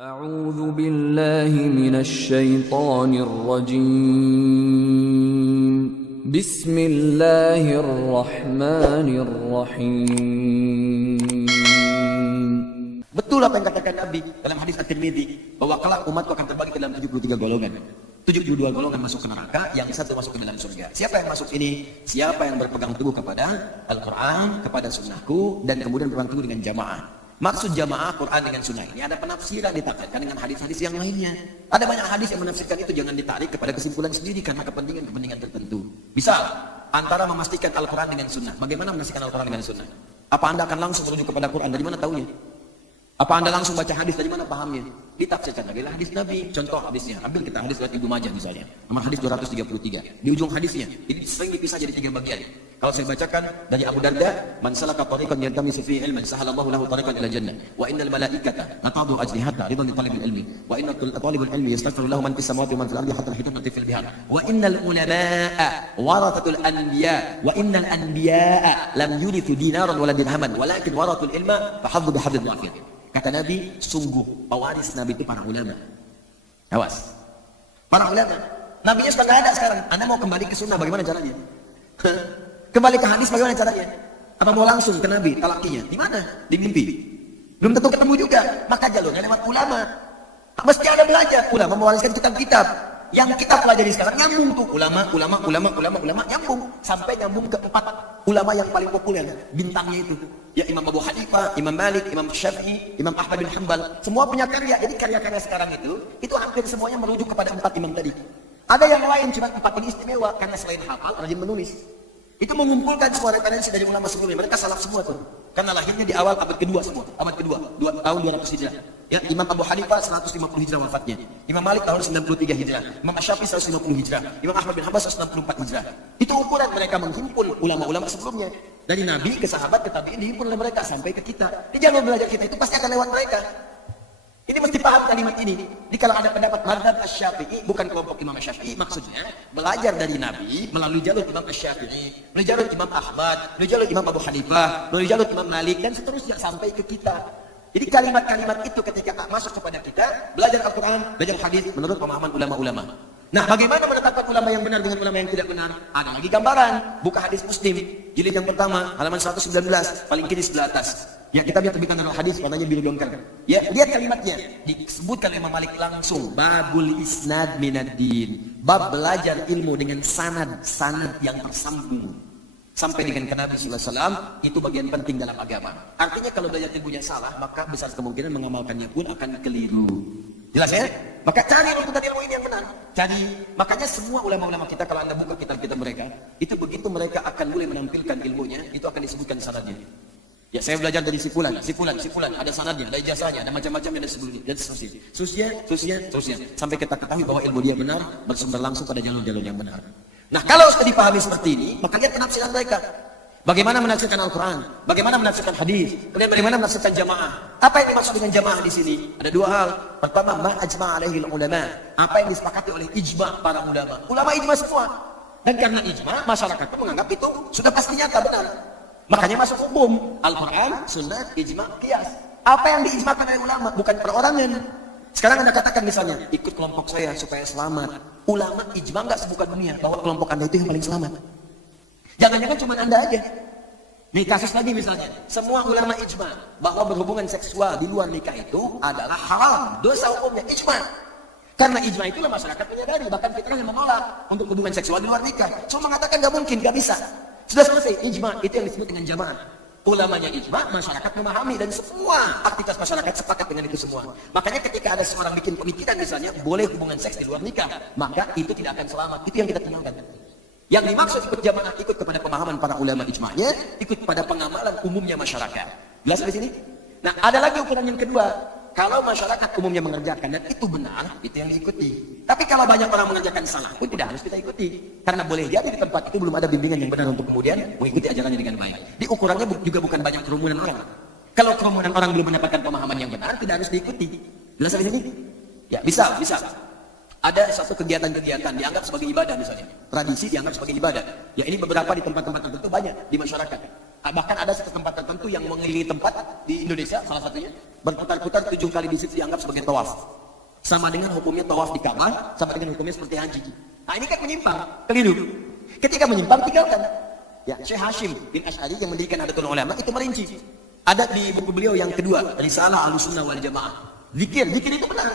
أعوذ بالله من الشيطان الرجيم بسم الله الرحمن الرحيم. Betul apa yang katakan Nabi dalam hadis At-Tirmidzi bahwa kelak umatku akan terbagi ke dalam 73 golongan. 72 golongan masuk ke neraka, yang satu masuk ke dalam surga. Siapa yang masuk ini? Siapa yang berpegang teguh kepada Al-Quran, kepada sunnahku, dan kemudian berpegang teguh dengan jamaah. Maksud jamaah Quran dengan sunnah ini ada penafsiran ditakrifkan dengan hadis-hadis yang lainnya. Ada banyak hadis yang menafsirkan itu, jangan ditarik kepada kesimpulan sendiri karena kepentingan-kepentingan tertentu. Misal, antara memastikan Al-Quran dengan sunnah. Bagaimana memastikan Al-Quran dengan sunnah? Apa Anda akan langsung merujuk kepada Quran? Dari mana tahunya? Apa Anda langsung baca hadis? Dari mana pahamnya? Ditafsirkan lagi hadis Nabi. Contoh hadisnya, ambil kita hadis riwayat Ibnu Majah misalnya, nomor hadis 233. Di ujung hadisnya, ini sering dipisah jadi 3 bagian. Kalau saya bacakan dari Abu Darda, man salaka tariqan yaltamisu fihi ilman sahalallahu lahu tariqan ila jannah wa innal malaikata latadu ajnihata ridan li talibil ilmi wa inna talibul ilmi yastaghfiru lahu man fis samawati wa man fil ardi hatta al-hitanati fil bihar wa innal ulamaa'a warathatul anbiya wa innal anbiyaa'a lam yurithu dinaran wala dirhaman walakin warathul ilma fahadhu bihadhil wafir. Kata Nabi, sungguh pewaris Nabi itu para ulama. Awas, para ulama. Nabinya sudah nggak ada sekarang. Anda mau kembali ke sunnah, bagaimana caranya? Kembali ke hadis, bagaimana caranya? Apa mau langsung ke Nabi, talakinya? Di mana? Di mimpi. Belum tentu ketemu juga. Maka jalurnya lewat ulama. Mesti ada belajar. Ulama mewariskan kitab-kitab. Yang kita pelajari sekarang nyambung tuh. Ulama nyambung. Sampai nyambung ke 4 ulama yang paling populer. Bintangnya itu. Ya Imam Abu Hanifah, Imam Malik, Imam Syafi'i, Imam Ahmad bin Hanbal. Semua punya karya. Jadi karya-karya sekarang itu hampir semuanya merujuk kepada 4 imam tadi. Ada yang lain, cuma 4 ini istimewa. Karena selain hafal, rajin menulis. Itu mengumpulkan semua referensi dari ulama sebelumnya. Mereka salaf semua tuh. Karena lahirnya di awal abad kedua semua. Abad kedua, tahun 200 Hijrah. Ya, Imam Abu Hanifah 150 Hijrah wafatnya. Imam Malik tahun 93 Hijrah. Imam Syafi'i 150 Hijrah. Imam Ahmad bin Hanbal 164 Hijrah. Itu ukuran mereka menghimpun ulama-ulama sebelumnya. Dari Nabi ke sahabat ke tabi'in dihimpun oleh mereka sampai ke kita. Di jalur belajar kita itu pasti akan lewat mereka. Ini mesti paham kalimat ini. Jadi kalau ada pendapat mazhab Asy-Syafi'i, bukan kelompok Imam Syafi'i, maksudnya belajar dari Nabi melalui jalur Imam Asy-Syafi'i, melalui jalur Imam Ahmad, melalui jalur Imam Abu Hanifah, melalui jalur Imam Malik, dan seterusnya sampai ke kita. Jadi kalimat-kalimat itu ketika masuk kepada kita, belajar Al-Quran, belajar hadis menurut pemahaman ulama-ulama. Nah, bagaimana menetapkan ulama yang benar dengan ulama yang tidak benar? Ada lagi gambaran. Buka hadis Muslim, jilid yang pertama, halaman 119, paling kiri sebelah atas. Ya, kita lihat terbitkan dalam hadis, warnanya biru dongker. Ya, lihat kalimatnya. Disebutkan oleh Imam Malik langsung. Babul isnad minad-din. Bab belajar ilmu dengan sanad yang tersambung. Sampai dengan ke Nabi SAW, itu bagian penting dalam agama. Artinya kalau belajar ilmunya salah, maka besar kemungkinan mengamalkannya pun akan keliru. Jelas ya? Maka cari rujukan ilmu ini yang benar. Cari. Makanya semua ulama-ulama kita, kalau Anda buka kitab-kitab mereka, itu begitu mereka akan mulai menampilkan ilmunya, itu akan disebutkan sanadnya. Ya, saya belajar dari si fulan, ada sanadnya, ada ijazahnya, ada macam-macam, ada sebelumnya, dan seterusnya. Sampai kita ketahui bahwa ilmu dia benar, bersumber langsung pada jalur-jalur yang benar. Nah, kalau sudah dipahami seperti ini, maka lihat penafsiran mereka. Bagaimana menafsirkan Al-Quran? Bagaimana menafsirkan hadis? Kemudian bagaimana menafsirkan jamaah? Apa yang dimaksud dengan jamaah di sini? Ada 2 hal. Pertama, ma ajma' alaihi ulama. Apa yang disepakati oleh ijma' para ulama? Ulama ijma' semua. Dan karena ijma', masyarakat itu menganggap itu sudah pasti nyata benar. Makanya masuk hukum Al-Quran, Sunnah, Ijma', Qiyas. Apa yang diijma'kan oleh ulama, bukan perorangan. Sekarang Anda katakan misalnya, ikut kelompok saya supaya selamat. Ulama ijma' nggak sebuka dunia bahwa kelompok Anda itu yang paling selamat. Jangan-jangan cuma Anda aja. Nih kasus lagi misalnya, semua ulama ijma' bahwa berhubungan seksual di luar nikah itu adalah haram, dosa hukumnya ijma'. Karena ijma' itulah masyarakat menyadari, bahkan kita yang menolak untuk hubungan seksual di luar nikah. Cuma mengatakan nggak mungkin, nggak bisa. Sudah selesai, ijma' itu yang disebut dengan jamaah. Ulamanya ijma', masyarakat memahami, dan semua aktivitas masyarakat sepakat dengan itu semua. Makanya ketika ada seorang bikin pemikiran misalnya, boleh hubungan seks di luar nikah, maka itu tidak akan selamat. Itu yang kita tenangkan. Yang dimaksud ikut jamaah, ikut kepada pemahaman para ulama ijma'nya, ikut pada pengamalan umumnya masyarakat. Jelas di sini? Nah, ada lagi ukuran yang kedua. Kalau masyarakat umumnya mengerjakan dan itu benar, itu yang diikuti. Tapi kalau banyak orang mengerjakan salah pun tidak harus kita ikuti. Karena boleh jadi di tempat itu belum ada bimbingan yang benar untuk kemudian mengikuti ajarannya dengan baik. Di ukurannya juga bukan banyak kerumunan orang. Kalau kerumunan orang belum mendapatkan pemahaman yang benar, tidak harus diikuti. Jelas di sini? Ya, bisa. Ada satu kegiatan-kegiatan dianggap sebagai ibadah misalnya. Tradisi dianggap sebagai ibadah. Ya, ini beberapa di tempat-tempat tertentu banyak di masyarakat. Bahkan ada satu tempat tertentu yang mengelilingi tempat di Indonesia, salah satunya Berputar-putar 7 kali di situ dianggap sebagai tawaf. Sama dengan hukumnya tawaf di Ka'bah, sama dengan hukumnya seperti haji. Nah ini kan menyimpang, keliru. Ketika menyimpang, tinggalkan. Ya, Syekh Hashim bin Asy'ari yang mendirikan Nahdlatul Ulama itu merinci. Ada di buku beliau yang kedua, Risalah Ahlussunnah wal Jamaah. Zikir itu benar.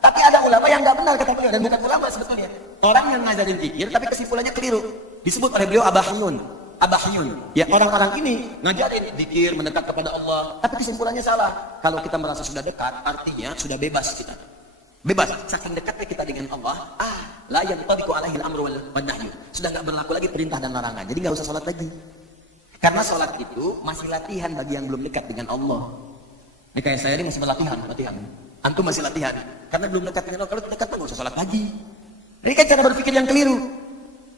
Tapi ada ulama yang nggak benar kata beliau, dan bukan ulama sebetulnya. Orang yang ngajarin zikir tapi kesimpulannya keliru. Disebut oleh beliau abahyun. Ya, orang-orang ini ngajarin zikir mendekat kepada Allah, tapi kesimpulannya salah. Kalau kita merasa sudah dekat, artinya sudah bebas kita. Bebas, saking dekatnya kita dengan Allah, la yantabiqu alaihi al-amru wal nahyu. Sudah nggak berlaku lagi perintah dan larangan. Jadi nggak usah sholat lagi. Karena sholat itu masih latihan bagi yang belum dekat dengan Allah. Ini kayak saya ini masih latihan. Antum masih latihan. Karena belum dekat dengan Allah. Kalau dekat nggak usah sholat lagi. Ini kan cara berpikir yang keliru.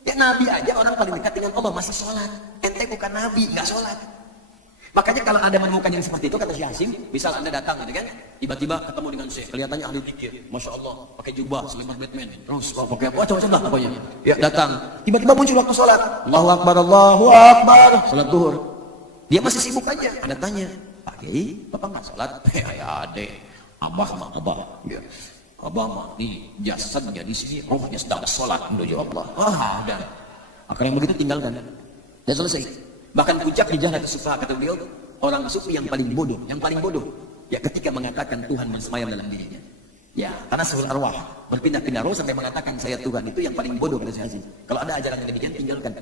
Ya Nabi aja orang paling dekat dengan Allah masih sholat. Ente bukan Nabi, nggak sholat. Makanya kalau ada menemukan yang seperti itu, kata Syekh Hashim, misal anda datang gitu kan, tiba-tiba ketemu dengan Syekh, kelihatannya ahli zikir, Masya Allah, pakai jubah, selimat Batman, terus pakai apa, coba pokoknya. Ya datang, tiba-tiba muncul waktu sholat, Allahu Akbar, sholat duhur. Dia masih sibuk aja, anda tanya, Pak Kiai, Bapak nggak sholat? Ya adek, Abah ya. Abah mah nih jasadnya di sini, rohnya sedang sholat menuju Allah. Ada. Akhirnya yang begitu tinggalkan dan selesai. Bahkan puncak di jalan sufa kata beliau, orang sufi yang paling bodoh ya ketika mengatakan Tuhan bersemayam dalam dirinya. Ya, karena seluruh arwah berpindah-pindah roh sampai mengatakan saya Tuhan, itu yang paling bodoh kata Syekh. Kalau ada ajaran yang demikian tinggalkan.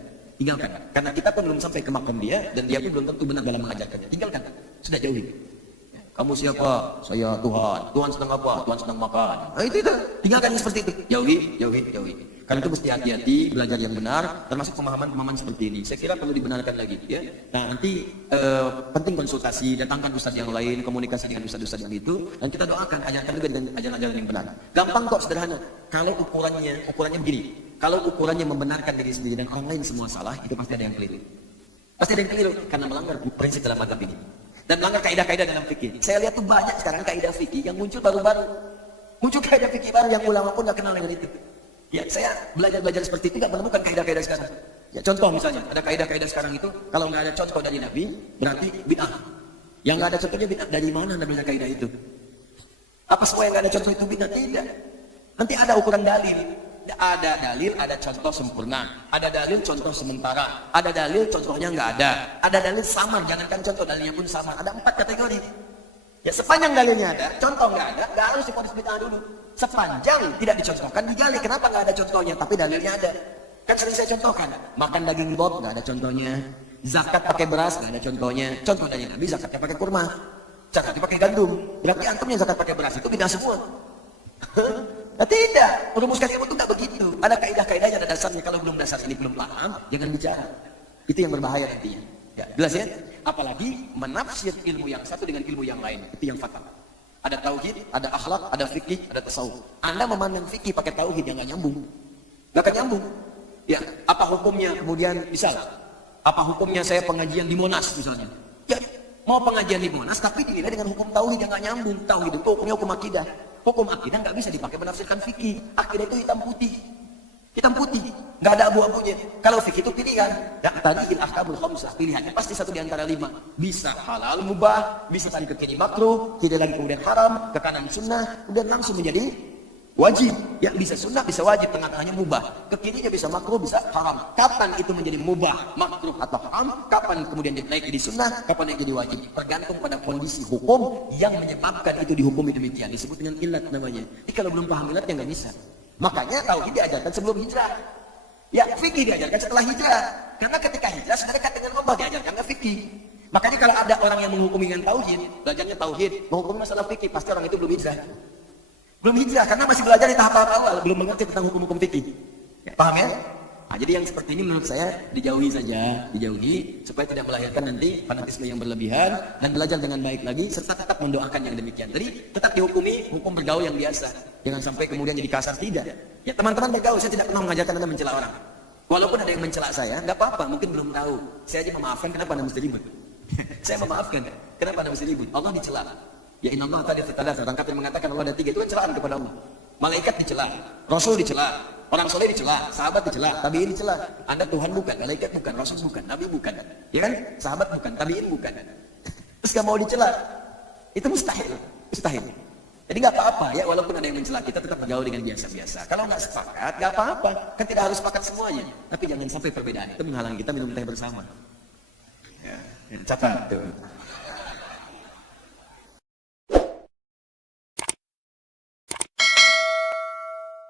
Karena kita pun belum sampai ke makam dia dan dia pun belum tentu benar dalam mengajarkannya. Tinggalkan. Sudah jauhi. Kamu siapa? Saya Tuhan. Tuhan sedang apa? Tuhan sedang makan. Nah, itu. Tinggalkan yang seperti itu. Jauhi. Karena itu mesti hati-hati, belajar yang benar, termasuk pemahaman-pemahaman seperti ini. Saya kira perlu dibenarkan lagi. Ya. Nah, nanti penting konsultasi, datangkan ustaz yang lain, komunikasi dengan ustaz-ustaz yang itu, dan kita doakan, ajarkan juga dengan ajaran-ajaran yang benar. Gampang kok, sederhana. Kalau ukurannya begini. Kalau ukurannya membenarkan diri sendiri dan orang lain semua salah, itu pasti ada yang keliru. Karena melanggar prinsip dalam agama ini. Dan melanggar kaidah-kaidah dalam fikih. Saya lihat tuh banyak sekarang kaidah fikih yang muncul baru-baru. Muncul kaidah fikih baru yang ulama pun nggak kenal dengan itu. Ya, saya belajar seperti itu nggak menemukan kaidah-kaidah sekarang. Ya, contoh misalnya, ada kaidah-kaidah sekarang itu, kalau nggak ada contoh dari Nabi, berarti bid'ah. Yang nggak ada contohnya bid'ah, dari mana Anda belajar kaidah itu? Apa semua yang nggak ada contoh itu bid'ah? Tidak. Nanti ada ukuran dalil. Ada dalil, ada contoh sempurna. Ada dalil, contoh sementara. Ada dalil, contohnya nggak ada. Ada dalil samar, jangankan contoh, dalilnya pun samar. Ada 4 kategori. Ya, sepanjang dalilnya ada, contoh nggak ada, nggak harus diponis bid'ah dulu. Sepanjang tidak dicontohkan, digali. Kenapa nggak ada contohnya? Tapi dalilnya ada. Kan sering saya contohkan. Makan daging bot nggak ada contohnya. Zakat pakai beras nggak ada contohnya. Contoh dari Nabi, zakatnya pakai kurma. Zakatnya pakai gandum. Berarti antum yang zakat pakai beras itu bid'ah semua. Nah, tidak. Merumuskan ilmu itu nggak begitu. Ada kaidah-kaidahnya, ada dasarnya. Kalau belum dasar ini belum paham, jangan bicara. Itu yang berbahaya nantinya. Ya, jelas ya? Apalagi menafsir ilmu yang satu dengan ilmu yang lain. Itu yang fatal. Ada tauhid, ada akhlak, ada fikih, ada tasawuf. Anda memandang fikih pakai tauhid yang nggak nyambung. Nggak akan nyambung. Ya, apa hukumnya kemudian misal? Apa hukumnya saya pengajian di Monas misalnya? Ya, mau pengajian di Monas tapi dinilai dengan hukum tauhid yang nggak nyambung. Tauhid itu hukumnya hukum akidah. Hukum akidah nggak bisa dipakai menafsirkan fikih. Akidah itu hitam putih. Hitam putih, nggak ada abu-abunya. Kalau fikih itu pilihan. Dan tadi al-ahkamul khamsah, pilihannya pasti satu di antara 5. Bisa halal mubah, bisa ke kiri makruh, tidak lagi kemudian haram, ke kanan sunnah, kemudian langsung menjadi wajib. Ya, bisa sunnah, bisa wajib, tengah-tengahnya mubah. Ke kirinya bisa makruh, bisa haram. Kapan itu menjadi mubah, makruh atau haram? Kapan kemudian naik jadi sunnah? Kapan naik jadi wajib? Tergantung pada kondisi hukum yang menyebabkan itu dihukumi demikian. Disebut dengan ilat namanya. Jadi kalau belum paham ilatnya nggak bisa. Makanya tauhid diajarkan sebelum hijrah. Ya, fikih diajarkan setelah hijrah. Karena ketika hijrah sudah dekat dengan Allah, diajarkan fikih. Makanya kalau ada orang yang menghukumi dengan tauhid, belajarnya tauhid, menghukumi masalah fikih, pasti orang itu belum hijrah. Belum hijrah karena masih belajar di tahap awal, belum mengerti tentang hukum-hukum fikih. Ya, paham ya? Nah, jadi yang seperti ini menurut saya dijauhi saja, dijauhi supaya tidak melahirkan nanti fanatisme yang berlebihan dan belajar dengan baik lagi serta tetap mendoakan yang demikian. Jadi tetap dihukumi hukum bergaul yang biasa. Jangan sampai kemudian jadi kasar, tidak. Ya, teman-teman bergaul, saya tidak pernah mengajarkan Anda mencela orang. Walaupun ada yang mencela saya, enggak apa-apa, mungkin belum tahu. Saya aja memaafkan, kenapa Anda mesti ribut? Saya memaafkan, kenapa Anda mesti ribut? Allah dicela. Ya innallaha tadi tertadasa, orang kafir mengatakan Allah ada 3, itu kan celaan kepada Allah. Malaikat dicela, Rasul dicela, orang soleh dicela, sahabat dicela, tabiin dicela. Anda Tuhan bukan, malaikat bukan, Rasul bukan, Nabi bukan, ya kan? Sahabat bukan, tabiin bukan. Terus gak mau dicela. Itu mustahil. Mustahil. Jadi nggak apa-apa ya, walaupun ada yang mencela kita tetap bergaul dengan biasa-biasa. Kalau nggak sepakat, nggak apa-apa. Kan tidak harus sepakat semuanya. Tapi jangan sampai perbedaan itu menghalangi kita minum teh bersama. Ya, catat tuh.